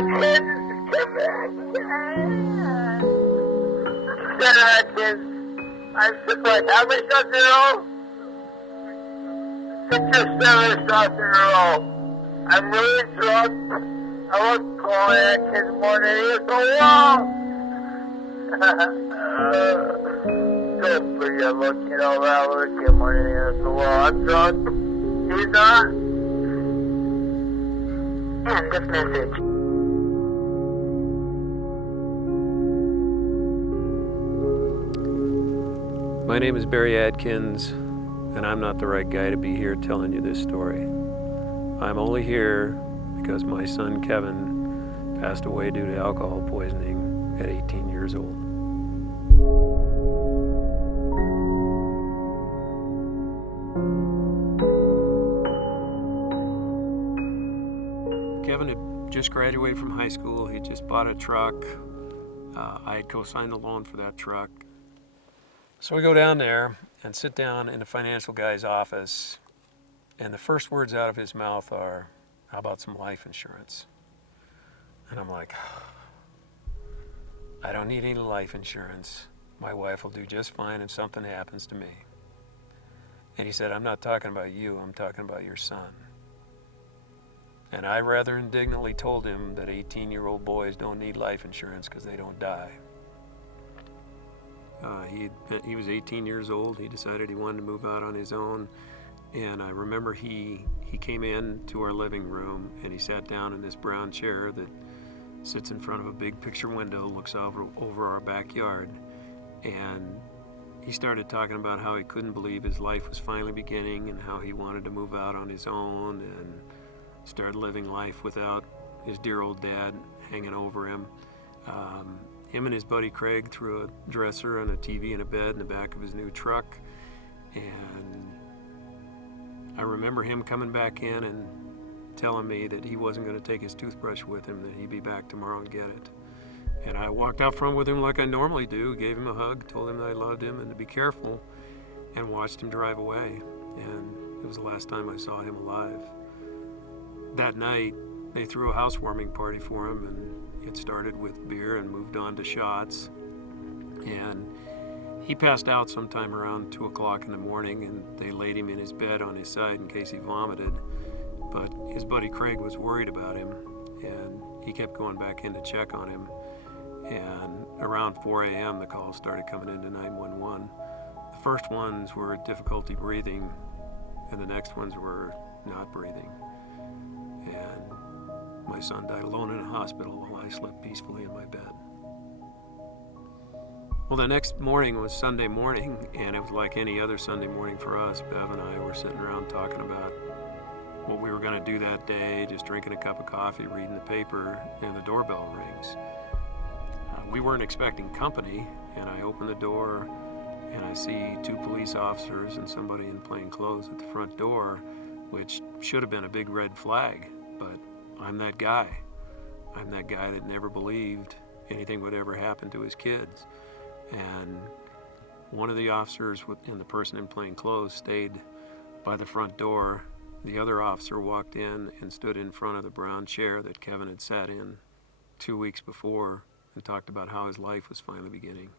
Adkins, come back. Adkins, I'm sick like how many shots in a row? 6 or 7 shots in a row. I'm really drunk. I was calling Adkins more than he was so long. Don't forget looking around, looking more than he was so long. I'm drunk. He's not. End of message. My name is Barry Adkins, and I'm not the right guy to be here telling you this story. I'm only here because my son Kevin passed away due to alcohol poisoning at 18 years old. Kevin had just graduated from high school. He just bought a truck. I had co-signed the loan for that truck. So we go down there and sit down in the financial guy's office, and the first words out of his mouth are, "How about some life insurance?" And I'm like, I don't need any life insurance. My wife will do just fine if something happens to me. And he said, "I'm not talking about you, I'm talking about your son." And I rather indignantly told him that 18-year-old boys don't need life insurance because they don't die. He was 18 years old. He decided he wanted to move out on his own. And I remember he came in to our living room and he sat down in this brown chair that sits in front of a big picture window, looks over our backyard. And he started talking about how he couldn't believe his life was finally beginning and how he wanted to move out on his own and start living life without his dear old dad hanging over him. Him and his buddy Craig threw a dresser and a TV and a bed in the back of his new truck. And I remember him coming back in and telling me that he wasn't going to take his toothbrush with him, that he'd be back tomorrow and get it. And I walked out front with him like I normally do, gave him a hug, told him that I loved him and to be careful, and watched him drive away. And it was the last time I saw him alive. That night, they threw a housewarming party for him, and it started with beer and moved on to shots. And he passed out sometime around 2 o'clock in the morning, and they laid him in his bed on his side in case he vomited. But his buddy Craig was worried about him, and he kept going back in to check on him. And around 4 a.m., the calls started coming into 911. The first ones were difficulty breathing, and the next ones were not breathing. And my son died alone in a hospital while I slept peacefully in my bed. Well, the next morning was Sunday morning, and it was like any other Sunday morning for us. Bev and I were sitting around talking about what we were going to do that day, just drinking a cup of coffee, reading the paper, and the doorbell rings. We weren't expecting company, and I open the door, and I see 2 police officers and somebody in plain clothes at the front door, which should have been a big red flag, but I'm that guy. I'm that guy that never believed anything would ever happen to his kids. And one of the officers and the person in plain clothes stayed by the front door. The other officer walked in and stood in front of the brown chair that Kevin had sat in 2 weeks before and talked about how his life was finally beginning.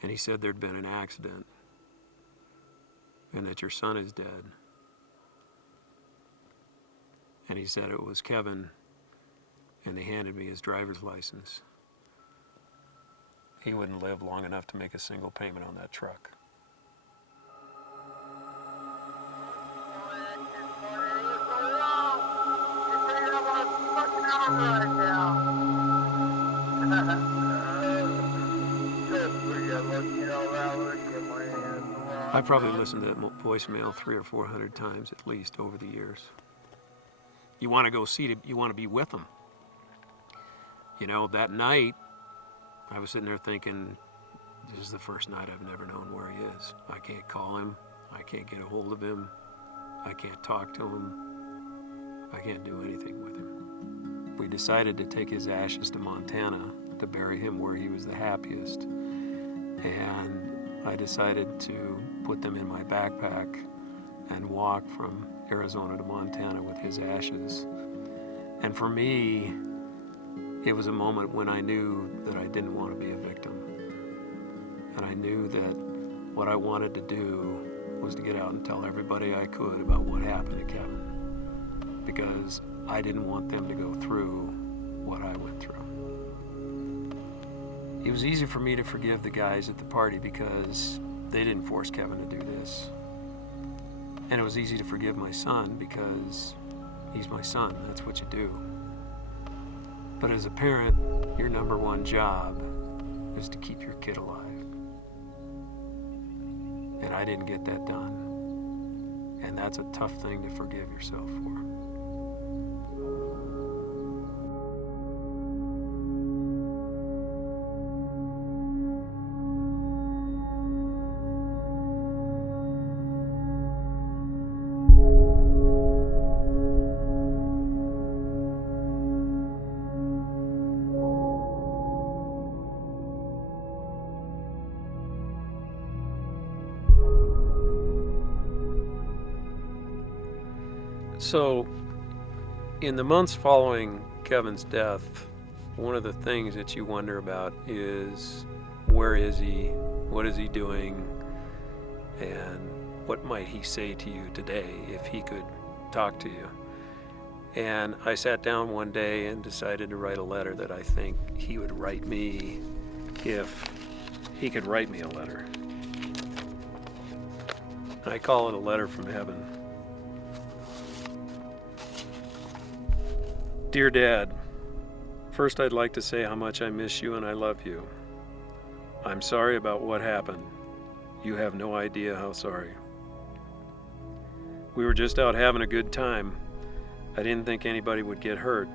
And he said there'd been an accident and that your son is dead. And he said it was Kevin, and they handed me his driver's license. He wouldn't live long enough to make a single payment on that truck. I probably listened to that voicemail 300 or 400 times at least over the years. You want to go see it, you want to be with him. You know, that night, I was sitting there thinking, this is the first night I've never known where he is. I can't call him. I can't get a hold of him. I can't talk to him. I can't do anything with him. We decided to take his ashes to Montana to bury him where he was the happiest. And I decided to put them in my backpack and walk from Arizona to Montana with his ashes. And for me, it was a moment when I knew that I didn't want to be a victim. And I knew that what I wanted to do was to get out and tell everybody I could about what happened to Kevin, because I didn't want them to go through what I went through. It was easy for me to forgive the guys at the party because they didn't force Kevin to do this. And it was easy to forgive my son because he's my son. That's what you do. But as a parent, your number one job is to keep your kid alive. And I didn't get that done. And that's a tough thing to forgive yourself for. So, in the months following Kevin's death, one of the things that you wonder about is, where is he? What is he doing? And what might he say to you today if he could talk to you? And I sat down one day and decided to write a letter that I think he would write me if he could write me a letter. And I call it a letter from heaven. Dear Dad, first I'd like to say how much I miss you and I love you. I'm sorry about what happened. You have no idea how sorry. We were just out having a good time. I didn't think anybody would get hurt.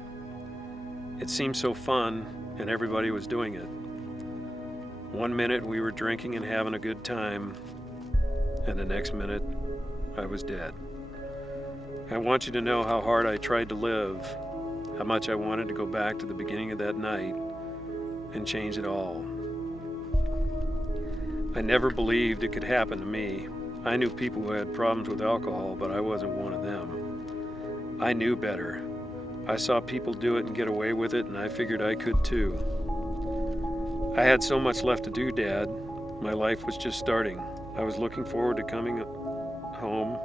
It seemed so fun and everybody was doing it. One minute we were drinking and having a good time, and the next minute I was dead. I want you to know how hard I tried to live, how much I wanted to go back to the beginning of that night and change it all. I never believed it could happen to me. I knew people who had problems with alcohol, but I wasn't one of them. I knew better. I saw people do it and get away with it, and I figured I could too. I had so much left to do, Dad. My life was just starting. I was looking forward to coming home.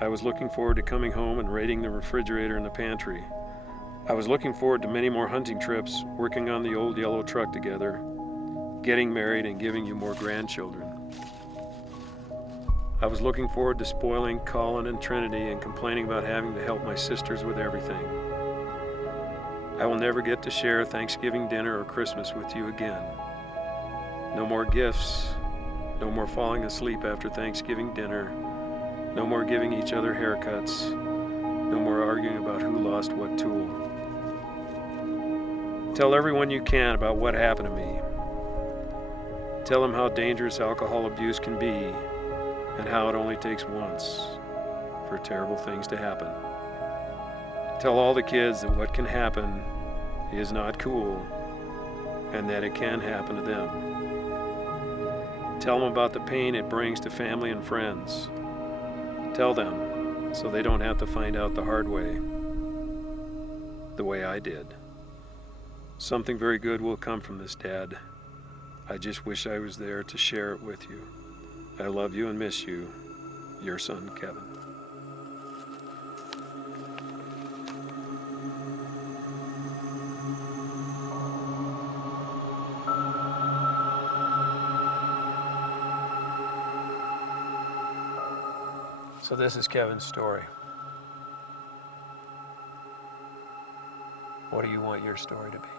I was looking forward to coming home and raiding the refrigerator and the pantry. I was looking forward to many more hunting trips, working on the old yellow truck together, getting married and giving you more grandchildren. I was looking forward to spoiling Colin and Trinity and complaining about having to help my sisters with everything. I will never get to share Thanksgiving dinner or Christmas with you again. No more gifts, no more falling asleep after Thanksgiving dinner, no more giving each other haircuts, no more arguing about who lost what tool. Tell everyone you can about what happened to me. Tell them how dangerous alcohol abuse can be and how it only takes once for terrible things to happen. Tell all the kids that what can happen is not cool and that it can happen to them. Tell them about the pain it brings to family and friends. Tell them so they don't have to find out the hard way, the way I did. Something very good will come from this, Dad. I just wish I was there to share it with you. I love you and miss you. Your son, Kevin. So this is Kevin's story. What do you want your story to be?